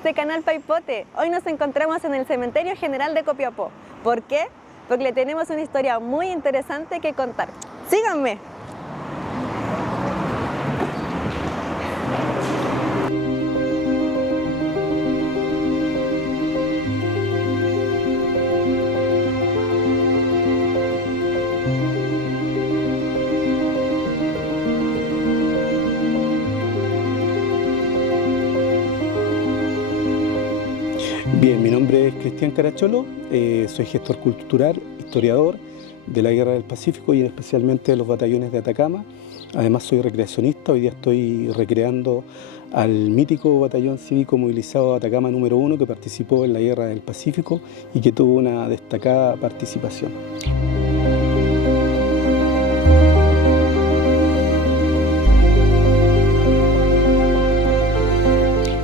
De Canal Paipote. Hoy nos encontramos en el Cementerio General de Copiapó. ¿Por qué? Porque le tenemos una historia muy interesante que contar. ¡Síganme! Bien, mi nombre es Cristian Caracholo, soy gestor cultural, historiador de la Guerra del Pacífico y especialmente de los batallones de Atacama. Además soy recreacionista, hoy día estoy recreando al mítico batallón cívico movilizado de Atacama número 1 que participó en la Guerra del Pacífico y que tuvo una destacada participación.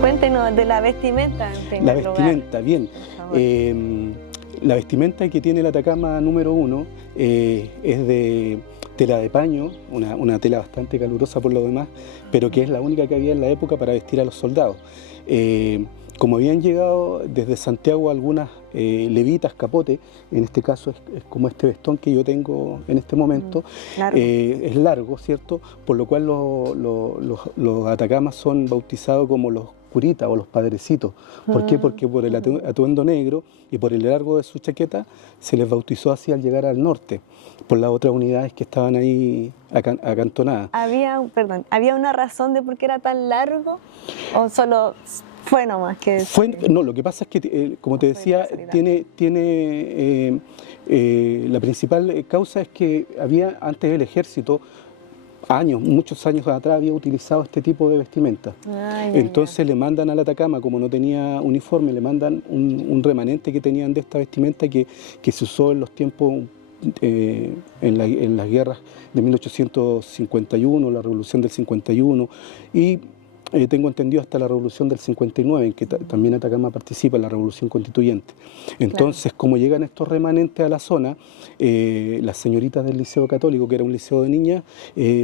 Cuéntenos de la vestimenta. La vestimenta, bien. La vestimenta que tiene el Atacama número 1 es de tela de paño, una tela bastante calurosa por lo demás, pero que es la única que había en la época para vestir a los soldados. Como habían llegado desde Santiago algunas levitas, capote, en este caso es como este vestón que yo tengo en este momento, es largo, ¿cierto? Por lo cual los atacamas son bautizados como los curitas o los padrecitos. ¿Por qué? Porque por el atuendo negro y por el largo de su chaqueta se les bautizó así al llegar al norte, por las otras unidades que estaban ahí acantonadas. ¿Había una razón de por qué era tan largo o solo fue nomás que...? No, lo que pasa es que, como te decía, la principal causa es que había antes el ejército, muchos años atrás había utilizado este tipo de vestimenta. Entonces le mandan al Atacama, como no tenía uniforme, le mandan un remanente que tenían de esta vestimenta que se usó en los tiempos, en las guerras de 1851, la Revolución del 51 y tengo entendido hasta la Revolución del 59, en que también Atacama participa en la Revolución Constituyente. Entonces, como llegan estos remanentes a la zona, las señoritas del Liceo Católico, que era un liceo de niñas,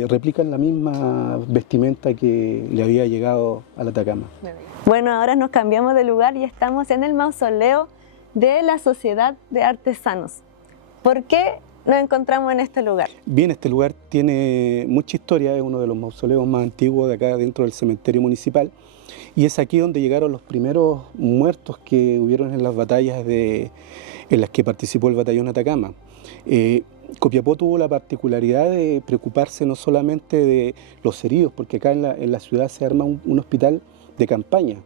replican la misma vestimenta que le había llegado al Atacama. Bueno, ahora nos cambiamos de lugar y estamos en el mausoleo de la Sociedad de Artesanos. ¿Por qué nos encontramos en este lugar? Bien, este lugar tiene mucha historia, es uno de los mausoleos más antiguos de acá dentro del cementerio municipal y es aquí donde llegaron los primeros muertos que hubieron en las batallas en las que participó el batallón Atacama. Copiapó tuvo la particularidad de preocuparse no solamente de los heridos, porque acá en la ciudad se arma un hospital de campaña.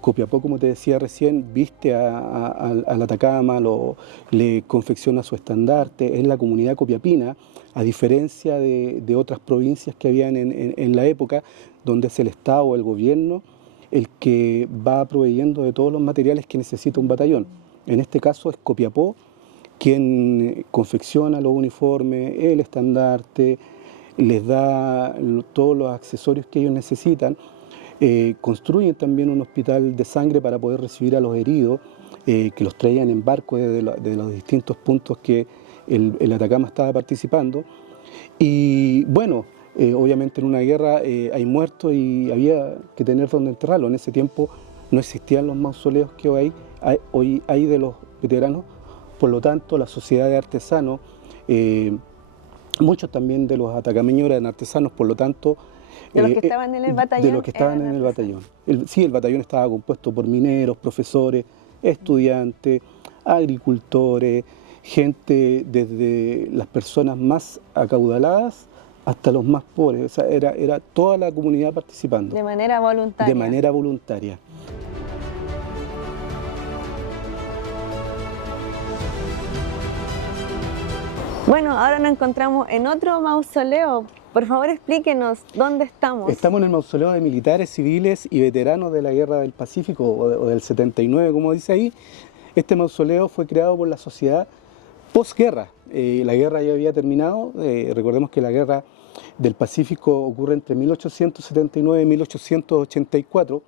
Copiapó, como te decía recién, viste al Atacama, le confecciona su estandarte, es la comunidad copiapina, a diferencia de otras provincias que habían en la época, donde es el Estado o el gobierno el que va proveyendo de todos los materiales que necesita un batallón. En este caso es Copiapó quien confecciona los uniformes, el estandarte, les da todos los accesorios que ellos necesitan. Construyen también un hospital de sangre para poder recibir a los heridos, que los traían en barco de los distintos puntos que el Atacama estaba participando. Y bueno, obviamente en una guerra hay muertos y había que tener donde enterrarlos. En ese tiempo no existían los mausoleos que hoy hay de los veteranos, por lo tanto la Sociedad de Artesanos, muchos también de los atacameños eran artesanos, por lo tanto De los que estaban en el batallón. De los que estaban en el batallón. Sí, el batallón estaba compuesto por mineros, profesores, estudiantes, agricultores, gente desde las personas más acaudaladas hasta los más pobres. O sea, era toda la comunidad participando. De manera voluntaria. De manera voluntaria. Bueno, ahora nos encontramos en otro mausoleo. Por favor, explíquenos dónde estamos. Estamos en el mausoleo de militares, civiles y veteranos de la Guerra del Pacífico o del 79, como dice ahí. Este mausoleo fue creado por la sociedad posguerra. La guerra ya había terminado. Recordemos que la Guerra del Pacífico ocurre entre 1879 y 1884.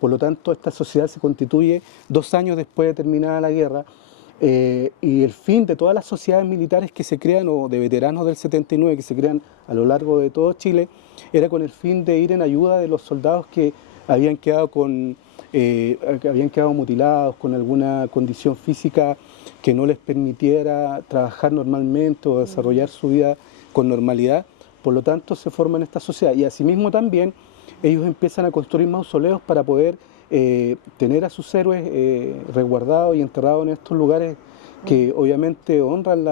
Por lo tanto, esta sociedad se constituye 2 años después de terminada la guerra. Y el fin de todas las sociedades militares que se crean, o de veteranos del 79 que se crean a lo largo de todo Chile, era con el fin de ir en ayuda de los soldados que habían quedado mutilados, con alguna condición física que no les permitiera trabajar normalmente o desarrollar su vida con normalidad. Por lo tanto, se forman esta sociedad. Y asimismo también ellos empiezan a construir mausoleos para poder tener a sus héroes resguardados y enterrados en estos lugares que obviamente honran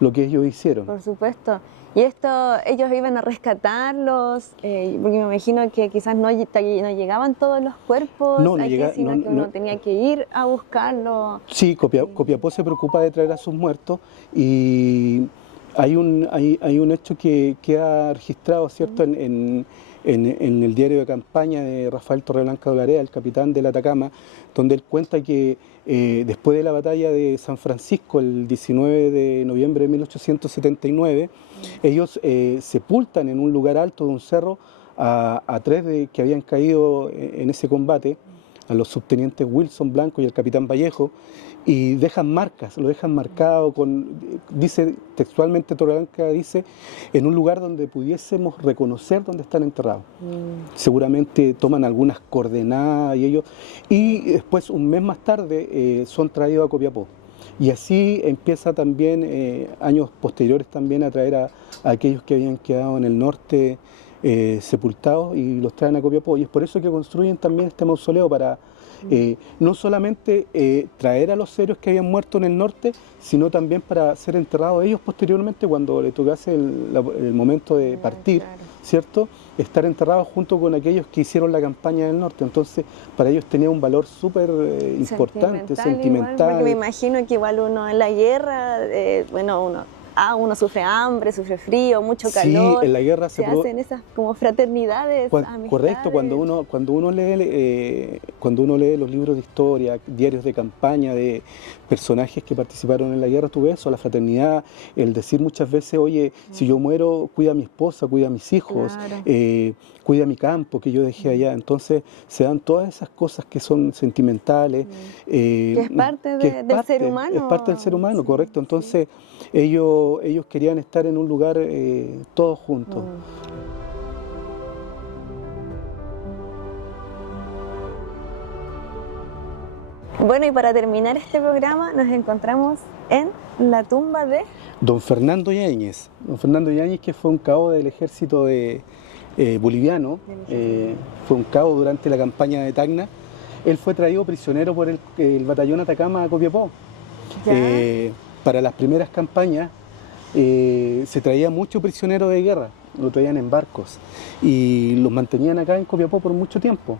lo que ellos hicieron. Por supuesto. Y esto, ellos iban a rescatarlos, porque me imagino que quizás no llegaban todos los cuerpos, sino que uno tenía que ir a buscarlos. Sí, Copiapó se preocupa de traer a sus muertos, y hay un hecho que queda registrado, ¿cierto?, en el diario de campaña de Rafael Torreblanca de Olarea, el capitán del Atacama, donde él cuenta que después de la batalla de San Francisco, el 19 de noviembre de 1879, ellos sepultan en un lugar alto de un cerro a 3 que habían caído en ese combate, a los subtenientes Wilson Blanco y el capitán Vallejo, y dejan marcas, lo dejan marcado dice textualmente Torreblanca, dice, en un lugar donde pudiésemos reconocer dónde están enterrados. Seguramente toman algunas coordenadas y después, un mes más tarde, son traídos a Copiapó. Y así empieza también, años posteriores también, a traer a aquellos que habían quedado en el norte sepultados, y los traen a Copiapó. Y es por eso que construyen también este mausoleo, para no solamente traer a los héroes que habían muerto en el norte, sino también para ser enterrados ellos posteriormente cuando le tocase el momento de partir, claro, ¿cierto? Estar enterrados junto con aquellos que hicieron la campaña del norte. Entonces, para ellos tenía un valor súper importante, sentimental. Igual, porque me imagino que igual uno en la guerra, uno sufre hambre, sufre frío, mucho calor. Sí, en la guerra se hacen esas como fraternidades, amistades. Correcto, cuando uno lee los libros de historia, diarios de campaña de personajes que participaron en la guerra, tú ves eso, la fraternidad, el decir muchas veces, oye, si yo muero, cuida a mi esposa, cuida a mis hijos, claro, cuida mi campo que yo dejé allá. Entonces se dan todas esas cosas que son sentimentales. Que es parte del ser humano. Es parte del ser humano, sí, correcto. Entonces ellos querían estar en un lugar todos juntos. Bueno, y para terminar este programa nos encontramos en la tumba de Don Fernando Yáñez. Don Fernando Yáñez, que fue un cabo del ejército boliviano, fue un cabo durante la campaña de Tacna. Él fue traído prisionero por el batallón Atacama a Copiapó. Para las primeras campañas se traía mucho prisionero de guerra, lo traían en barcos y los mantenían acá en Copiapó por mucho tiempo.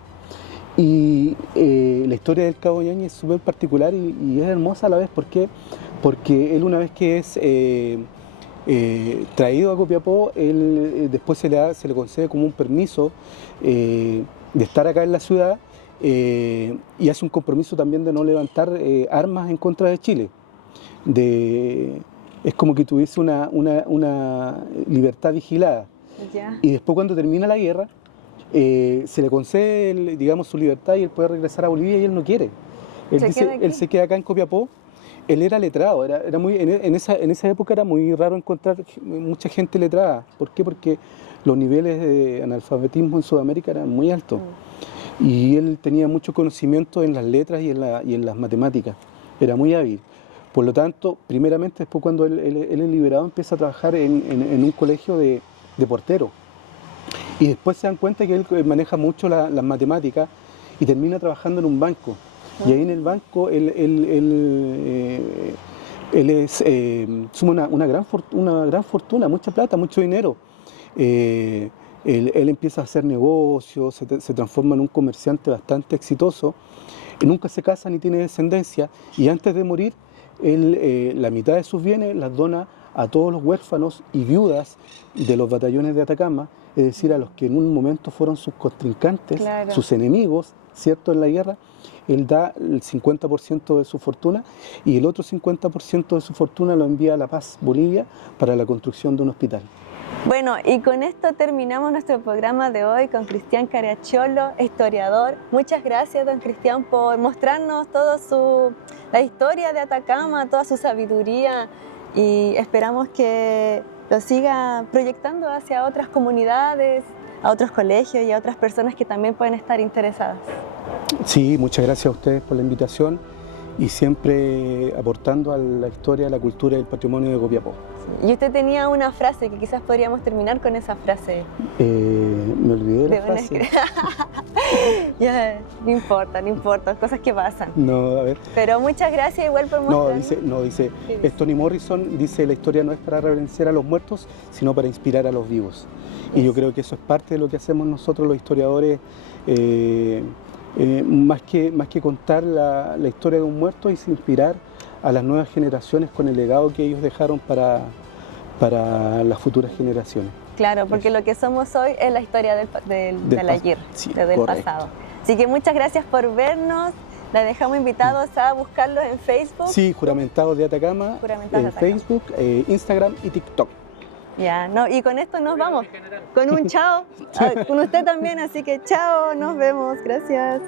Y la historia del cabo Yáñez es súper particular y es hermosa a la vez. ¿Por qué? Porque él, una vez que es traído a Copiapó, después se le concede como un permiso de estar acá en la ciudad, y hace un compromiso también de no levantar armas en contra de Chile. Es como que tuviese una libertad vigilada. Y después, cuando termina la guerra, se le concede, digamos, su libertad, y él puede regresar a Bolivia, y él no quiere. Él se queda acá en Copiapó. Él era letrado, era muy, en esa época era muy raro encontrar mucha gente letrada. ¿Por qué? Porque los niveles de analfabetismo en Sudamérica eran muy altos. Y él tenía mucho conocimiento en las letras y en las matemáticas. Era muy hábil. Por lo tanto, primeramente, después, cuando él es liberado, empieza a trabajar en un colegio de portero. Y después se dan cuenta que él maneja mucho las matemáticas y termina trabajando en un banco. Y ahí en el banco él suma una gran fortuna, mucha plata, mucho dinero. Él empieza a hacer negocios, se transforma en un comerciante bastante exitoso, nunca se casa ni tiene descendencia, y antes de morir, la mitad de sus bienes las dona a todos los huérfanos y viudas de los batallones de Atacama, es decir, a los que en un momento fueron sus contrincantes, claro, sus enemigos, ¿cierto?, en la guerra. Él da el 50% de su fortuna y el otro 50% de su fortuna lo envía a La Paz, Bolivia, para la construcción de un hospital. Bueno, y con esto terminamos nuestro programa de hoy con Cristian Caracciolo, historiador. Muchas gracias, don Cristian, por mostrarnos toda la historia de Atacama, toda su sabiduría, y esperamos que lo siga proyectando hacia otras comunidades, a otros colegios y a otras personas que también pueden estar interesadas. Sí, muchas gracias a ustedes por la invitación y siempre aportando a la historia, la cultura y el patrimonio de Copiapó. Sí. Y usted tenía una frase que quizás podríamos terminar con esa frase. Me olvidé de la frase. Ya, no importa, cosas que pasan. No, a ver. Pero muchas gracias igual por mostrar. Dice, Toni Morrison dice: la historia no es para reverenciar a los muertos, sino para inspirar a los vivos. Y yo creo que eso es parte de lo que hacemos nosotros los historiadores, más que contar la historia de un muerto, es inspirar a las nuevas generaciones con el legado que ellos dejaron para las futuras generaciones. Claro, porque lo que somos hoy es la historia del ayer, sí, del pasado. Así que muchas gracias por vernos. Les dejamos invitados a buscarlos en Facebook. Sí, Juramentados de Atacama, Facebook, Instagram y TikTok. Ya, no, y con esto nos vamos. Con un chao. Con usted también, así que chao, nos vemos. Gracias.